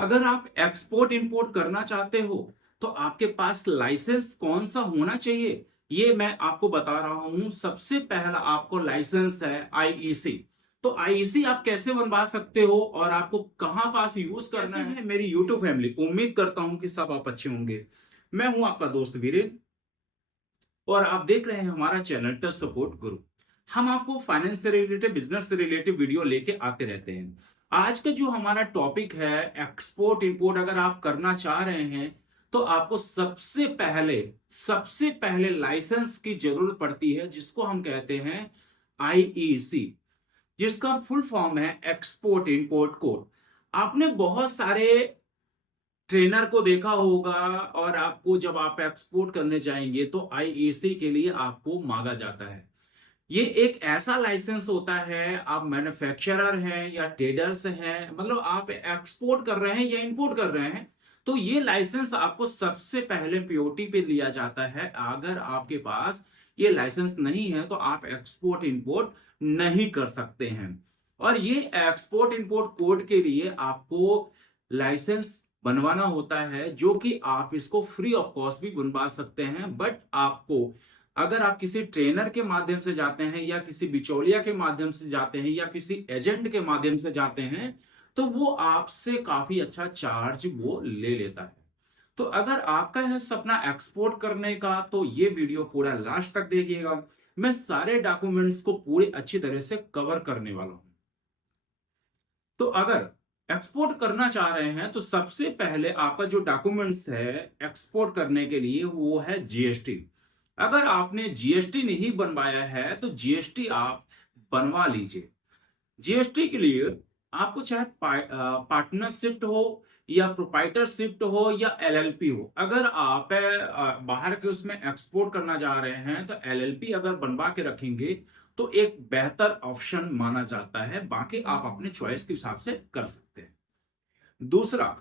अगर आप export import करना चाहते हो तो आपके पास लाइसेंस कौन सा होना चाहिए, ये मैं आपको बता रहा हूं। सबसे पहला आपको लाइसेंस है आईईसी। तो आईईसी आप कैसे बनवा सकते हो और आपको कहां पास यूज करना है। मेरी यूट्यूब फैमिली, उम्मीद करता हूं कि सब आप अच्छे होंगे। मैं हूं आपका दोस्त वीरेन और आप देख रहे हैं हमारा चैनल टच सपोर्ट गुरु। हम आपको फाइनेंस से रिलेटेड, बिजनेस से रिलेटेड वीडियो लेके आते रहते हैं। आज का जो हमारा टॉपिक है एक्सपोर्ट इंपोर्ट, अगर आप करना चाह रहे हैं तो आपको सबसे पहले लाइसेंस की जरूरत पड़ती है, जिसको हम कहते हैं आईईसी, जिसका फुल फॉर्म है एक्सपोर्ट इंपोर्ट कोड। आपने बहुत सारे ट्रेनर को देखा होगा और आपको जब आप एक्सपोर्ट करने जाएंगे तो आईएसी के लिए आपको मांगा जाता है। ये एक ऐसा लाइसेंस होता है, आप मैन्युफैक्चरर हैं या ट्रेडर्स हैं, मतलब आप एक्सपोर्ट कर रहे हैं या इंपोर्ट कर रहे हैं, तो ये लाइसेंस आपको सबसे पहले पीओटी पे लिया जाता है। अगर आपके पास ये लाइसेंस नहीं है तो आप एक्सपोर्ट इंपोर्ट नहीं कर सकते हैं। और ये एक्सपोर्ट इंपोर्ट कोड के लिए आपको लाइसेंस बनवाना होता है, जो कि आप इसको फ्री ऑफ कॉस्ट भी बनवा सकते हैं। बट आपको, अगर आप किसी ट्रेनर के माध्यम से जाते हैं या किसी बिचौलिया के माध्यम से जाते हैं या किसी एजेंट के माध्यम से जाते हैं, तो वो आपसे काफी अच्छा चार्ज वो ले लेता है। तो अगर आपका है सपना एक्सपोर्ट करने का तो ये वीडियो पूरा लास्ट तक देखिएगा। मैं सारे डॉक्यूमेंट्स को पूरी अच्छी तरह से कवर करने वाला हूं। तो अगर एक्सपोर्ट करना चाह रहे हैं तो सबसे पहले आपका जो डॉक्यूमेंट्स है एक्सपोर्ट करने के लिए वो है जीएसटी। अगर आपने जीएसटी नहीं बनवाया है तो जीएसटी आप बनवा लीजिए। जीएसटी के लिए आपको चाहे पार्टनरशिप हो या प्रोप्राइटरशिप हो या एलएलपी हो, अगर आप बाहर के उसमें एक्सपोर्ट करना जा रहे हैं तो एलएलपी अगर बनवा के रखेंगे तो एक बेहतर ऑप्शन माना जाता है। बाकी आप अपने चॉइस के हिसाब से कर सकते हैं। दूसरा,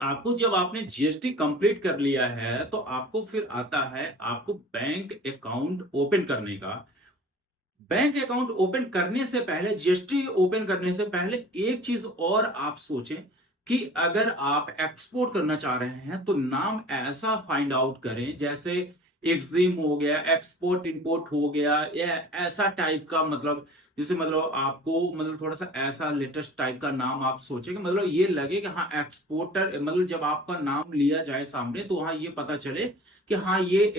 आपको जब आपने जीएसटी कंप्लीट कर लिया है तो आपको फिर आता है आपको बैंक अकाउंट ओपन करने का। बैंक अकाउंट ओपन करने से पहले, जीएसटी ओपन करने से पहले एक चीज और आप सोचें कि अगर आप एक्सपोर्ट करना चाह रहे हैं तो नाम ऐसा फाइंड आउट करें जैसे एक्सिम हो गया, एक्सपोर्ट इंपोर्ट हो गया, या ऐसा टाइप का, मतलब जैसे मतलब आपको मतलब थोड़ा सा ऐसा लेटेस्ट टाइप का नाम आप सोचें कि मतलब ये लगे कि हाँ एक्सपोर्टर, मतलब जब आपका नाम लिया जाए सामने तो वहां ये पता चले कि हाँ ये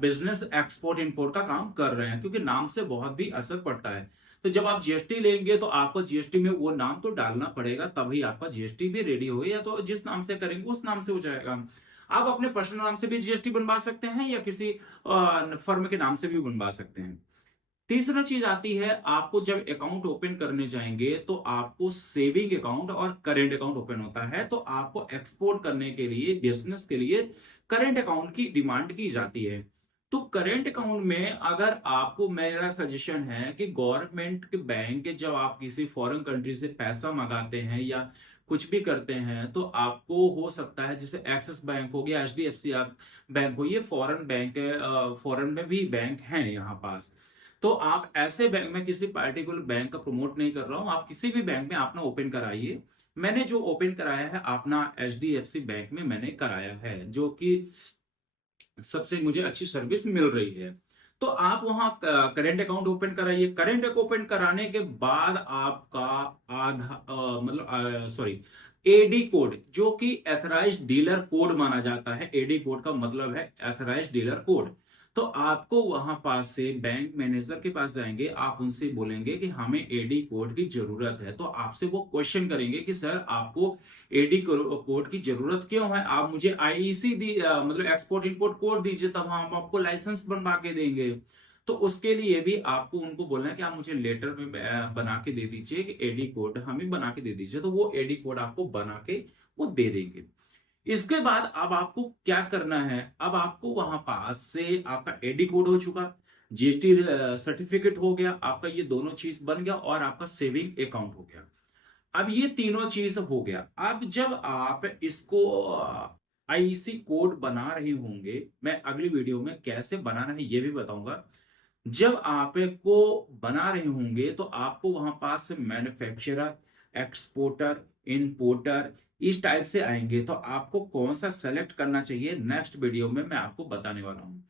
बिजनेस एक्सपोर्ट इंपोर्ट का काम कर रहे हैं, क्योंकि नाम से बहुत भी असर पड़ता है। तो जब आप जीएसटी लेंगे तो आपको जीएसटी में वो नाम तो डालना पड़ेगा, तभी आपका जीएसटी भी रेडी होगा, या तो जिस नाम से करेंगे उस नाम से हो जाएगा। आप अपने पर्सनल नाम से भी जीएसटी बनवा सकते हैं या किसी फर्म के नाम से भी बनवा सकते हैं। तीसरा चीज आती है, आपको जब अकाउंट ओपन करने जाएंगे तो आपको सेविंग अकाउंट और करेंट अकाउंट ओपन होता है। तो आपको एक्सपोर्ट करने के लिए, बिजनेस के लिए करेंट अकाउंट की डिमांड की जाती है। तो करेंट अकाउंट में अगर आपको, मेरा सजेशन है कि गवर्नमेंट के बैंक, जब आप किसी फॉरेन कंट्री से पैसा मंगाते हैं या कुछ भी करते हैं तो आपको हो सकता है, जैसे एक्सिस बैंक हो गया, एचडीएफसी बैंक हो, ये फॉरेन बैंक है, फॉरेन में भी बैंक है यहाँ पास। तो आप ऐसे बैंक में, किसी पार्टिकुलर बैंक का प्रमोट नहीं कर रहा हूं, आप किसी भी बैंक में अपना ओपन कराइए। मैंने जो ओपन कराया है अपना एचडीएफसी बैंक में मैंने कराया है, जो कि सबसे मुझे अच्छी सर्विस मिल रही है। तो आप वहां करेंट अकाउंट ओपन कराइए। करेंट अकाउंट ओपन कराने के बाद आपका मतलब सॉरी, एडी कोड, जो कि एथराइज्ड डीलर कोड माना जाता है। एडी कोड का मतलब है एथराइज्ड डीलर कोड। तो आपको वहां पास से बैंक मैनेजर के पास जाएंगे, आप उनसे बोलेंगे कि हमें एडी कोड की जरूरत है। तो आपसे वो क्वेश्चन करेंगे कि सर आपको एडी कोड की जरूरत क्यों है, आप मुझे आईईसी मतलब एक्सपोर्ट इंपोर्ट कोड दीजिए, तब हम आपको लाइसेंस बनवा के देंगे। तो उसके लिए भी आपको उनको बोलना है कि आप मुझे लेटर में बना के दे दीजिए कि एडी कोड हमें बना के दे दीजिए, तो वो एडी कोड आपको बना के वो दे देंगे। इसके बाद अब आपको क्या करना है, अब आपको वहां पास से आपका एडी कोड हो चुका, जीएसटी सर्टिफिकेट हो गया, आपका ये दोनों चीज बन गया और आपका सेविंग अकाउंट हो गया। अब ये तीनों चीज हो गया। अब जब आप इसको आईसी कोड बना रहे होंगे, मैं अगली वीडियो में कैसे बनाना है ये भी बताऊंगा। जब आपको बना रहे होंगे तो आपको वहां पास मैन्युफैक्चरर, एक्सपोर्टर, इंपोर्टर, इस टाइप से आएंगे, तो आपको कौन सा सेलेक्ट करना चाहिए नेक्स्ट वीडियो में मैं आपको बताने वाला हूँ।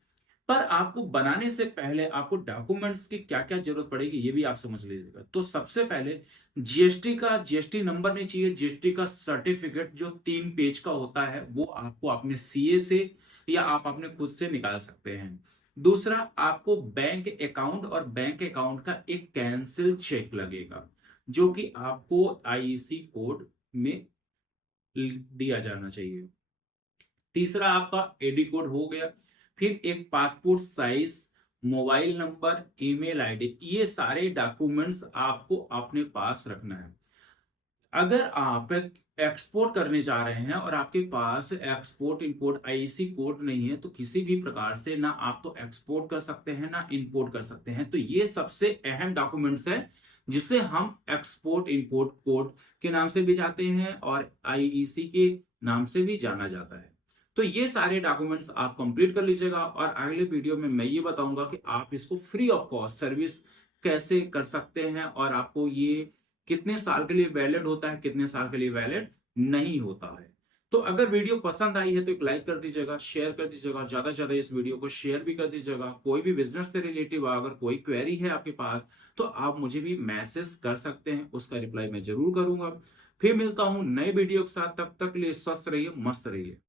पर आपको बनाने से पहले आपको डॉक्यूमेंट्स की क्या क्या जरूरत पड़ेगी ये भी आप समझ लीजिएगा। तो सबसे पहले जीएसटी नंबर नहीं चाहिए, जीएसटी का सर्टिफिकेट जो 3 पेज का होता है वो आपको अपने सीए से या आप अपने खुद से निकाल सकते हैं। दूसरा, आपको बैंक अकाउंट और बैंक अकाउंट का एक कैंसिल चेक लगेगा जो कि आपको आईईसी कोड में दिया जाना चाहिए। तीसरा, आपका एडी कोड हो गया। फिर एक passport size, mobile number, email ID, ये सारे डॉक्यूमेंट्स आपको अपने पास रखना है। अगर आप एक्सपोर्ट करने जा रहे हैं और आपके पास एक्सपोर्ट इंपोर्ट आईसी कोड नहीं है, तो किसी भी प्रकार से ना आप तो एक्सपोर्ट कर सकते हैं ना इंपोर्ट कर सकते हैं। तो ये सबसे अहम डॉक्यूमेंट्स है जिसे हम एक्सपोर्ट इंपोर्ट कोड के नाम से भी जाते हैं और आईईसी के नाम से भी जाना जाता है। तो ये सारे डॉक्यूमेंट्स आप कंप्लीट कर लीजिएगा और अगले वीडियो में मैं ये बताऊंगा कि आप इसको फ्री ऑफ कॉस्ट सर्विस कैसे कर सकते हैं और आपको ये कितने साल के लिए वैलिड होता है, कितने साल के लिए वैलिड नहीं होता है। तो अगर वीडियो पसंद आई है तो एक लाइक कर दीजिएगा, शेयर कर दीजिएगा, ज्यादा से ज्यादा इस वीडियो को शेयर भी कर दीजिएगा। कोई भी बिजनेस से रिलेटिव अगर कोई क्वेरी है आपके पास तो आप मुझे भी मैसेज कर सकते हैं, उसका रिप्लाई मैं जरूर करूंगा। फिर मिलता हूं नए वीडियो के साथ, तब तक के लिए स्वस्थ रहिए, मस्त रहिए।